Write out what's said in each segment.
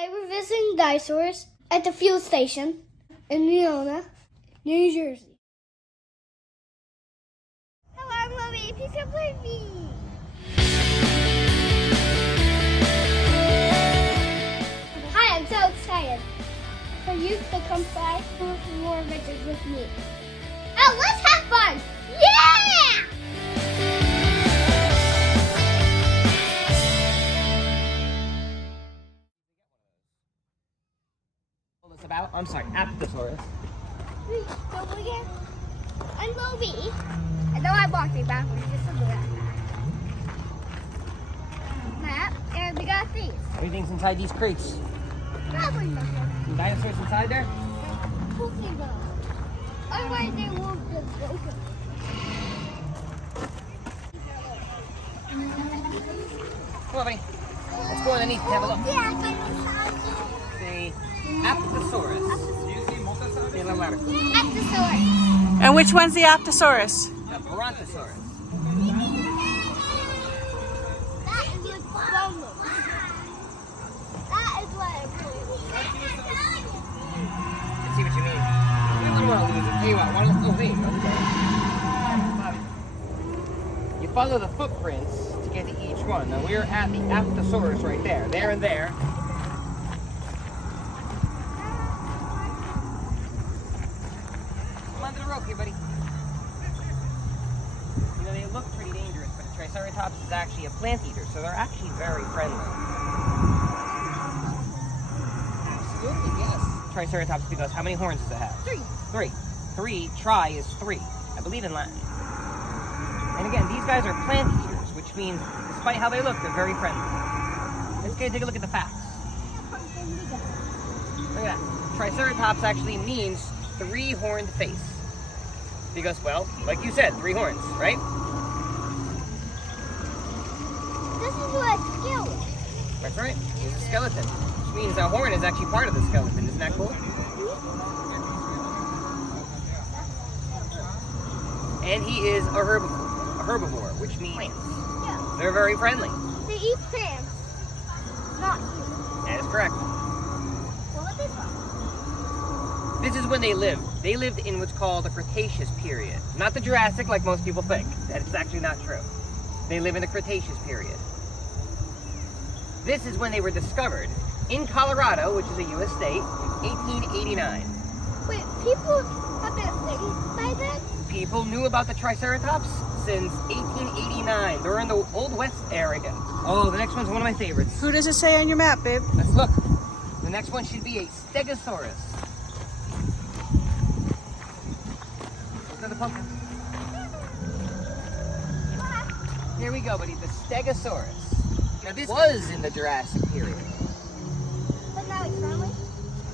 Today we're visiting dinosaurs at the fuel station in Leonia, New Jersey. Hello, mommy. Please come play with me. Hi, I'm so excited for you to come by for more adventures with me. Oh, let's have fun! Yeah! About? I'm sorry, Apatosaurus. Go again. I'm Moby. I know I'm walking backwards, just a little map, and we got these. Everything's inside these crates. Probably nothing. Some dinosaurs inside there? Hopefully not. Otherwise they won't get broken. Come on, buddy. Let's go underneath and have a look. Yeah, I See, Apatosaurus. See, little ladder. Apatosaurus. And which one's the Apatosaurus? The Brontosaurus. That is like strong. That is what I I see what you mean. We wouldn't want to lose it. Tell you what, why don't you follow the footprints to get to each one. Now we're at the Apatosaurus right there. There and there. Come onto the rope here, buddy. You know, they look pretty dangerous, but a Triceratops is actually a plant eater, so they're actually very friendly. Absolutely, yes. Triceratops, because how many horns does it have? Three. Tri is three. I believe in Latin. And again, these guys are plant eaters, which means, despite how they look, they're very friendly. Let's go take a look at the facts. Look at that. Triceratops actually means three-horned face. Because, well, like you said, three horns, right? This is what a skeleton. That's right. It's a skeleton, which means a horn is actually part of the skeleton. Isn't that cool? And he is a herbivore, which means plants. Yeah. They're very friendly. They eat plants, not humans. That is correct. Well, what this one? This is when they lived. They lived in what's called the Cretaceous period. Not the Jurassic like most people think. That is actually not true. They live in the Cretaceous period. This is when they were discovered in Colorado, which is a U.S. state, in 1889. Wait, people have been things by then? People knew about the Triceratops since 1889. They're in the Old West area. Oh, the next one's one of my favorites. Who does it say on your map, babe? Let's look. The next one should be a Stegosaurus. Look at the pumpkin. Here we go, buddy. The Stegosaurus. Now, this was in the Jurassic period. But now it's friendly?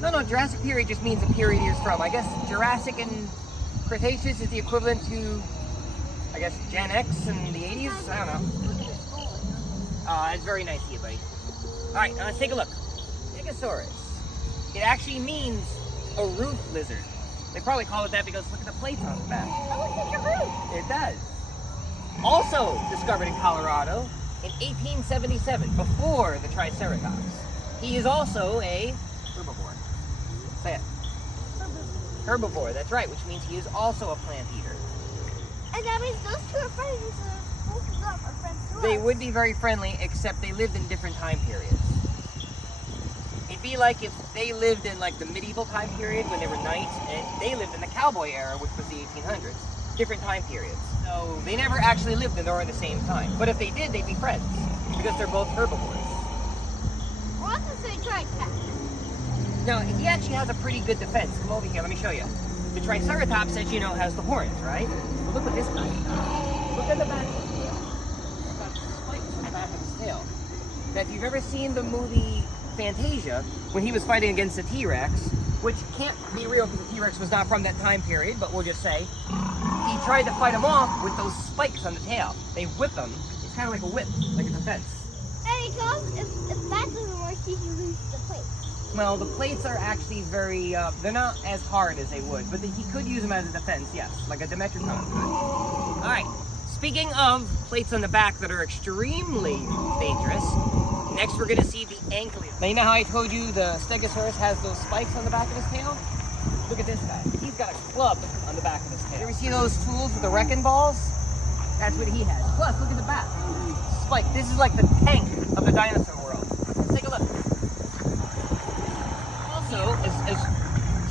No, Jurassic period just means the period you're from. I guess Jurassic and Cretaceous is the equivalent to, I guess, Gen X in the 80s? I don't know. It's very nice of you, buddy. Alright, now let's take a look. Stegosaurus. It actually means a roof lizard. They probably call it that because look at the plates on the back. Oh, look at your roof. It does. Also discovered in Colorado in 1877, before the Triceratops. He is also a herbivore. Say it. Herbivore, that's right, which means he is also a plant eater. And that means those two are friends, so both of them are friends to They us. would be very friendly, except they lived in different time periods. It'd be like if they lived in like the medieval time period when they were knights, and they lived in the cowboy era, which was the 1800s. Different time periods. So they never actually lived during the same time. But if they did, they'd be friends, because they're both herbivores. Well, that's what they tried to catch. Now, he actually has a pretty good defense. Come over here, let me show you. The Triceratops, as you know, has the horns, right? But look at this guy. Look at the back of his tail. He's got spikes on the back of his tail. Now, if you've ever seen the movie Fantasia, when he was fighting against the T-Rex, which can't be real because the T-Rex was not from that time period, but we'll just say, he tried to fight him off with those spikes on the tail. They whip him. It's kind of like a whip, like a defense. And because if that doesn't work, he can lose the plate. Well, the plates are actually very, they're not as hard as they would, but he could use them as a defense, yes, like a Dimetrodon. Alright, speaking of plates on the back that are extremely dangerous, Next, we're gonna see the ankylosaurus. Now, you know how I told you the Stegosaurus has those spikes on the back of his tail? Look at this guy. He's got a club on the back of his tail. You ever see those tools with the wrecking balls? That's what he has. Plus, look at the back. Spike. This is like the tank of the dinosaur world. Let's take a look. Also, as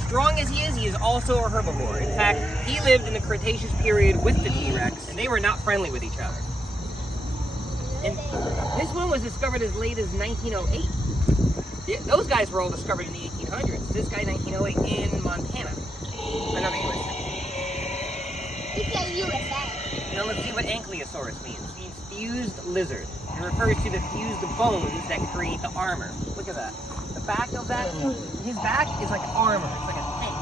strong as he is also a herbivore. In fact, he lived in the Cretaceous period with the T-Rex, and they were not friendly with each other. And this one was discovered as late as 1908. Yeah, those guys were all discovered in the 1800s. This guy, 1908, in Montana. Another USA. He said USA. Now let's see what ankylosaurus means. It means fused lizard. It refers to the fused bones that create the armor. Look at that. The back of that, his back is like armor. It's like a tank.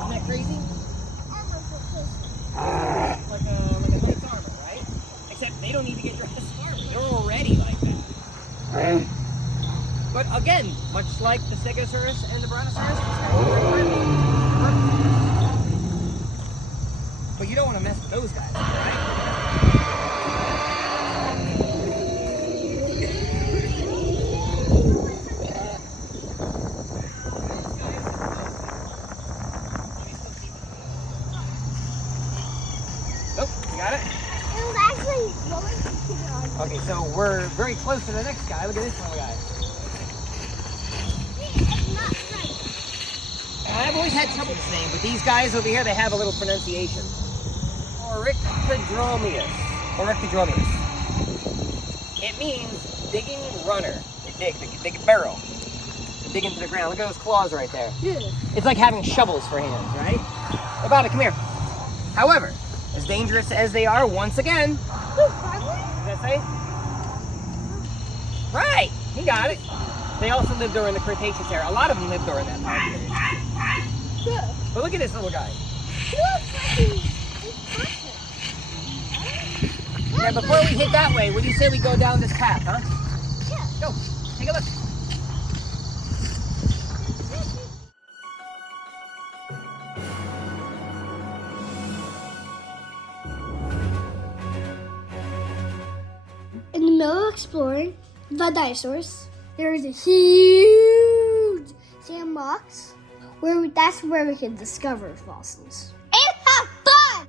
Isn't that crazy? Like a knight's armor, right? Except they don't need to get dressed as armor. They're already like that. But again, much like the Stegosaurus and the Brontosaurus, these guys are very friendly. But you don't want to mess with those guys, right? Nope, you got it? It was actually rolling. Okay, so we're very close to the next guy. Look at this little guy. It's not right. And I've always had trouble with this name, but these guys over here, they have a little pronunciation. Orictodromeus. Orictodromeus. It means digging runner. They dig a barrel. They dig into the ground. Look at those claws right there. Yeah. It's like having shovels for hands, right? About it, come here. However, as dangerous as they are, once again, Who's friendly? does that say? Right, he got it. They also lived during the Cretaceous era. A lot of them lived during that time period. Yeah. But look at this little guy. Now, before we hit that way, what do you say we go down this path, huh? Yeah. Go, take a look. In the middle of exploring the dinosaurs, there is a huge sandbox that's where we can discover fossils and have fun.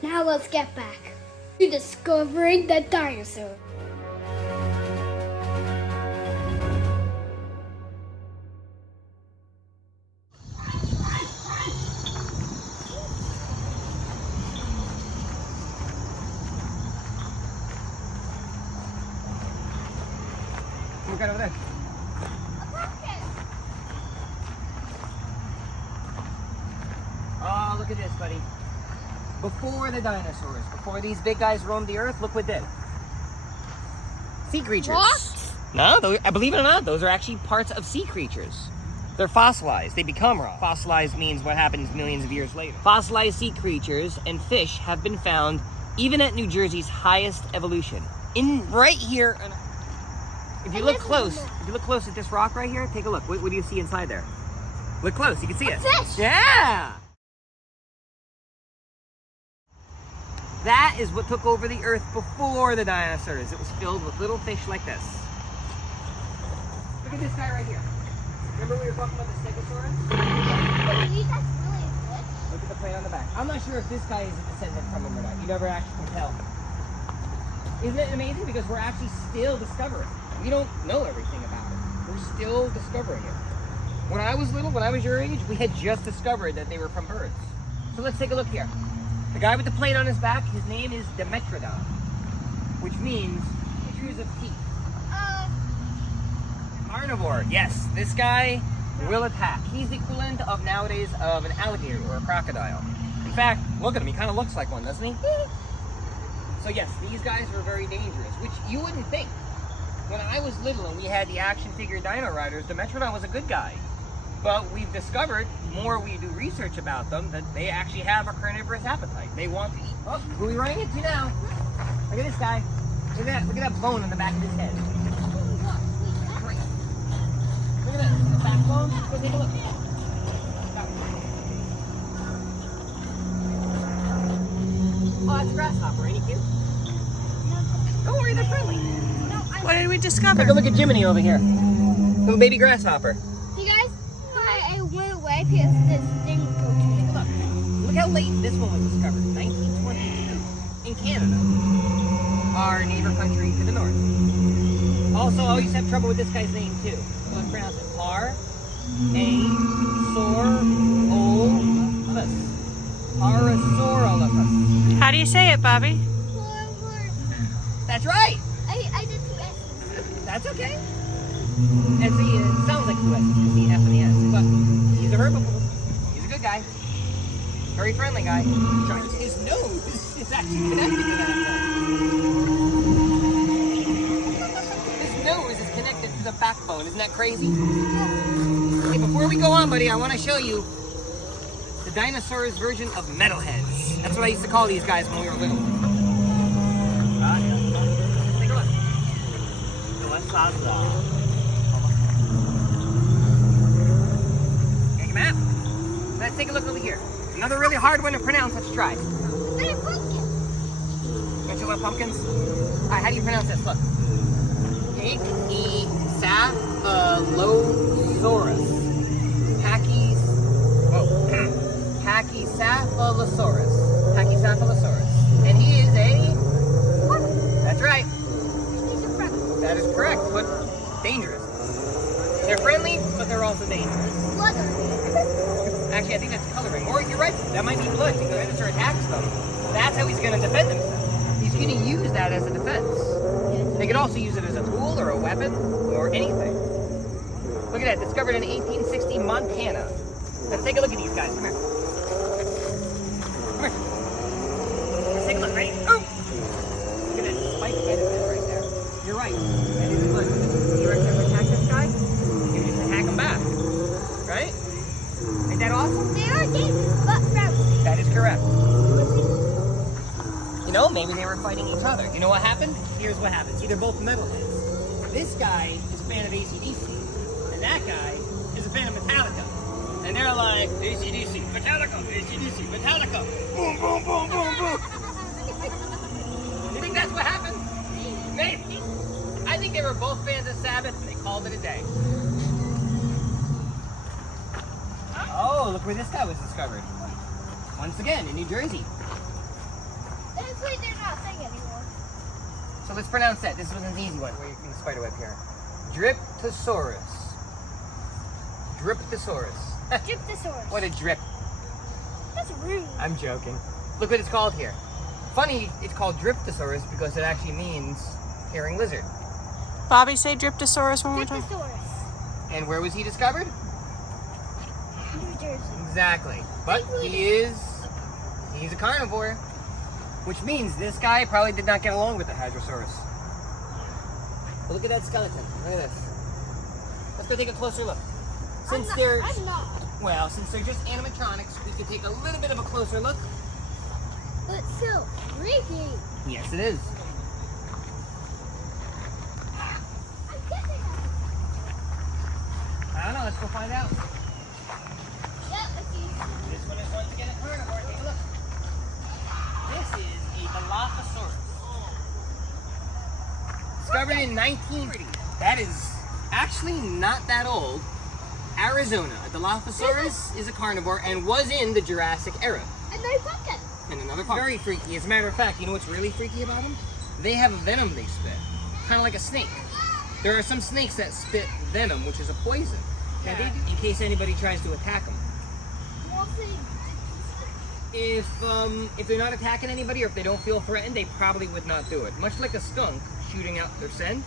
Now let's get back to discovering the dinosaur. Look right over there. Oh, look at this, buddy. Before the dinosaurs, before these big guys roamed the earth, look what did. Sea creatures. Rocks? No, believe it or not, those are actually parts of sea creatures. They're fossilized. They become rock. Fossilized means what happens millions of years later. Fossilized sea creatures and fish have been found even at New Jersey's highest evolution. Right here. If you look close at this rock right here, take a look. What do you see inside there? Look close, you can see it. Fish. Yeah! That is what took over the earth before the dinosaurs. It was filled with little fish like this. Look at this guy right here. Remember we were talking about the Stegosaurus? Look at the plate on the back. I'm not sure if this guy is a descendant from him or not. You never actually can tell. Isn't it amazing? Because we're actually still discovering. We don't know everything about it. We're still discovering it. When I was little, when I was your age, we had just discovered that they were from birds. So let's take a look here. The guy with the plate on his back, his name is Dimetrodon, which means pictures of teeth. Carnivore, yes. This guy will attack. He's the equivalent of nowadays of an alligator or a crocodile. In fact, look at him. He kind of looks like one, doesn't he? So yes, these guys were very dangerous, which you wouldn't think. When I was little and we had the action figure Dino Riders, Dimetrodon was a good guy. But we've discovered, more we do research about them, that they actually have a carnivorous appetite. They want to eat. Oh, who are we running into now? Look at this guy. Look at that bone on the back of his head. Great. Look at that backbone. Go take a look. Oh, that's a grasshopper. Ain't he cute? Don't worry, they're friendly. we discover? Take a look at Jiminy over here. Little baby grasshopper. You guys, I went away because this thing poked me. Take a look. Look how late this one was discovered. 1922 in Canada, our neighbor country to the north. Also, I always have trouble with this guy's name too. So let's pronounce it. Parasaurolophus. How do you say it, Bobby? That's right. I did two S's. That's okay. And see, it sounds like two S's because the F and the S. But he's a herbivore. He's a good guy. Very friendly guy. His nose is actually connected to that bone. His nose is connected to the backbone. Isn't that crazy? Okay, before we go on, buddy, I want to show you the dinosaurs' version of metalheads. That's what I used to call these guys when we were little. Take a look. Hey, Matt. Let's take a look over here. Another really hard one to pronounce. Let's try. They're pumpkin. Don't you love pumpkins? All right, how do you pronounce this? Look. Pachycephalosaurus. Pachycephalosaurus. And he is a... That's right. These are friendly. That is correct, but dangerous. They're friendly, but they're also dangerous. Slugger. Actually, I think that's coloring. Or you're right, that might be blood because the Dinosaur attacks them. That's how he's going to defend himself. He's going to use that as a defense. They could also use it as a tool or a weapon or anything. Look at that, discovered in 1860 Montana. Let's take a look at these guys. Come here. Come here. Let's take a look, ready? Oh! Look at that spike head of it right there. You're right. That is good. You ever attack this guy? You just attack him back. Right? Ain't that awesome? They are dangerous, but friendly. That is correct. You know, maybe they were fighting each other. You know what happened? Here's what happened. See, they're both metalheads. This guy is a fan of AC/DC, and that guy is a fan of Metallica. And they're like, AC/DC, Metallica, AC/DC, Metallica. Boom, boom, boom, boom, boom. You think that's what happened? Maybe. I think they were both fans of Sabbath, and they called it a day. Oh, look where this guy was discovered. Once again, in New Jersey. Hopefully they're not saying anymore. So let's pronounce that. This one's an easy one. Where you can spider web here. Dryptosaurus. Dryptosaurus. Dryptosaurus. What a drip. That's rude. I'm joking. Look what it's called here. Funny, it's called Dryptosaurus because it actually means herring lizard. Bobby, say Dryptosaurus one more time. Dryptosaurus. And where was he discovered? New Jersey. Exactly. But he's a carnivore. Which means this guy probably did not get along with the Hadrosaurus. But look at that skeleton. Look at this. Let's go take a closer look. Since they're just animatronics, we could take a little bit of a closer look. But still, freaky. Yes, it is. I'm getting it. I don't know. Let's go find out. Yep, let's see. This one is once again a carnivore. Take a look. This is a Dilophosaurus. Discovered in 1930. That is actually not that old. Arizona. A Dilophosaurus is a carnivore and was in the Jurassic era. And they're pumpkin. And another part. Very freaky. As a matter of fact, you know what's really freaky about them? They have a venom they spit. Kind of like a snake. There are some snakes that spit venom, which is a poison. Yeah. In case anybody tries to attack them. If they're not attacking anybody or if they don't feel threatened, they probably would not do it. Much like a skunk shooting out their scent,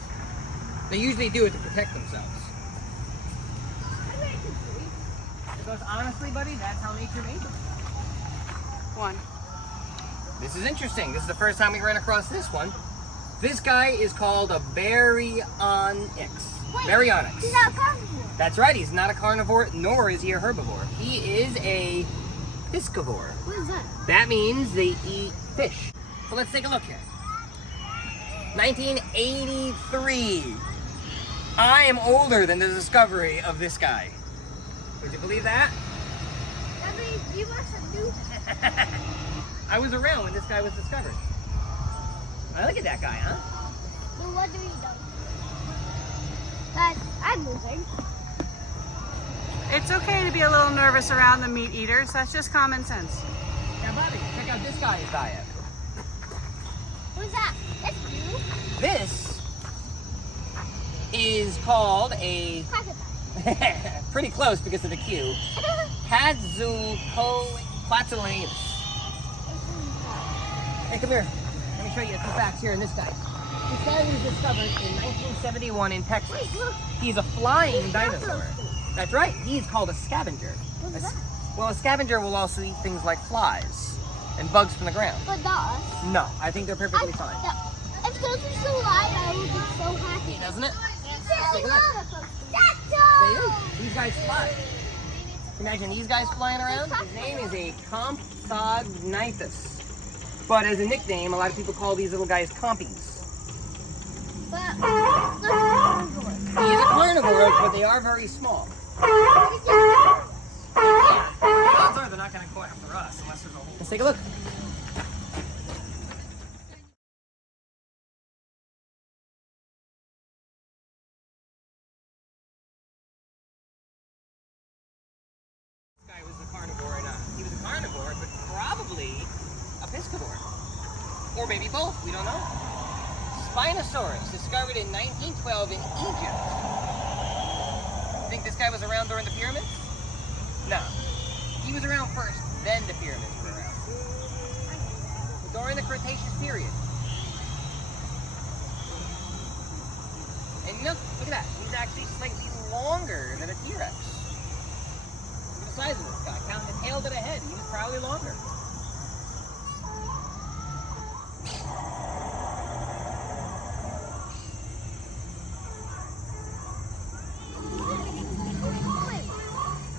they usually do it to protect themselves. Because honestly, buddy, that's how nature made them. One. This is interesting. This is the first time we ran across this one. This guy is called a Baryonyx. Baryonyx. He's not a carnivore. That's right. He's not a carnivore, nor is he a herbivore. He is a piscivore. What is that? That means they eat fish. So let's take a look here. 1983. I am older than the discovery of this guy. Would you believe that? I mean, you must have knew that. I was around when this guy was discovered. I look at that guy, huh? But what do we do? I'm moving. It's okay to be a little nervous around the meat eaters. That's just common sense. Now, Bobby, check out this guy's diet. What's that? That's you. This is called a Crocodile. pretty close because of the Q. Cadzucoplatanus. Hey, come here. Let me show you a few facts here in this guy. This guy was discovered in 1971 in Texas. Wait, look. He's a flying dinosaur. That's right. He's called a scavenger. What's that? Well, a scavenger will also eat things like flies and bugs from the ground. But not us. No, I think they're perfectly fine. If those are so light, I would be so happy. Doesn't it? Take a look. They do. These guys fly. Imagine these guys flying around. His name is a Compsognathus. But as a nickname, a lot of people call these little guys compies. But look at the He is a carnivore, but they are very small. Yeah. Odds are they're not going to go after us unless there's a hole. Let's take a look. This guy was a carnivore, and he was a carnivore, but probably a piscivore. Or maybe both, we don't know. Spinosaurus, discovered in 1912 in Egypt. Think this guy was around during the pyramids? No. He was around first, then the pyramids were around. During the Cretaceous period. And look at that. He's actually slightly longer than a T-Rex. Look at the size of this guy. Counting the tail to the head, he was probably longer.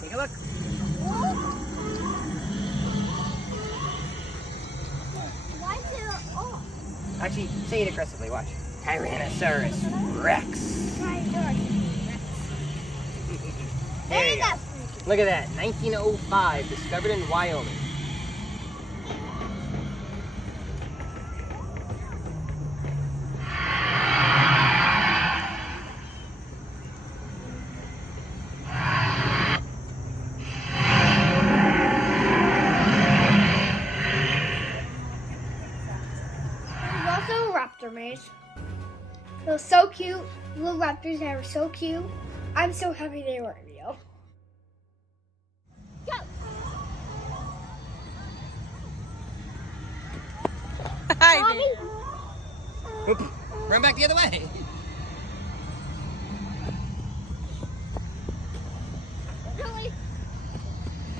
Take a look. Why is it off? Actually, say it aggressively. Watch. Tyrannosaurus Rex. There you go. Look at that. 1905, discovered in Wyoming. There's also a raptor maze. It was so cute. Little raptors that were so cute. I'm so happy they were real. Go! Hi, Mommy? Oop. Run back the other way.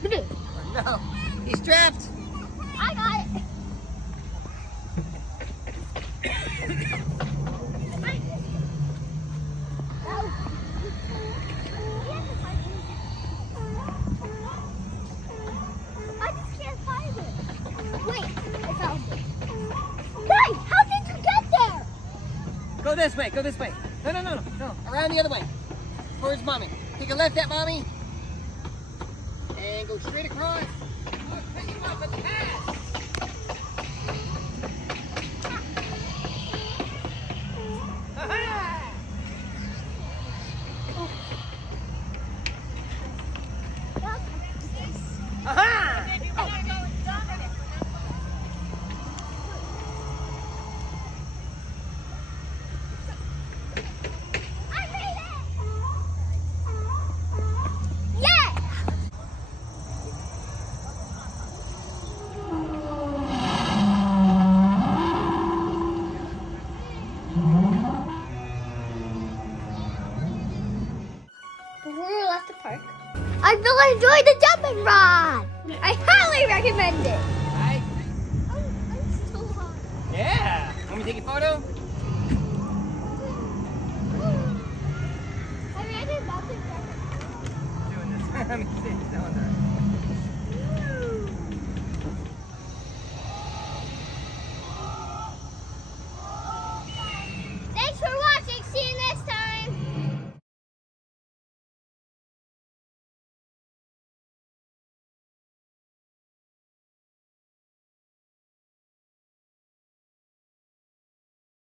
Really? No, he's trapped. I got it. I just can't find it. Wait, I found it. Wait, how did you get there? Go this way. Go this way. No. Around the other way. Towards mommy. Take a left at mommy. And go straight across. Look, cut you off at the pass. Aha! Aha! I made it! Yeah! Before we left the park, I really enjoyed the jumping rod. I highly recommend it. Right? I'm so hot. Yeah. Want me to take a photo?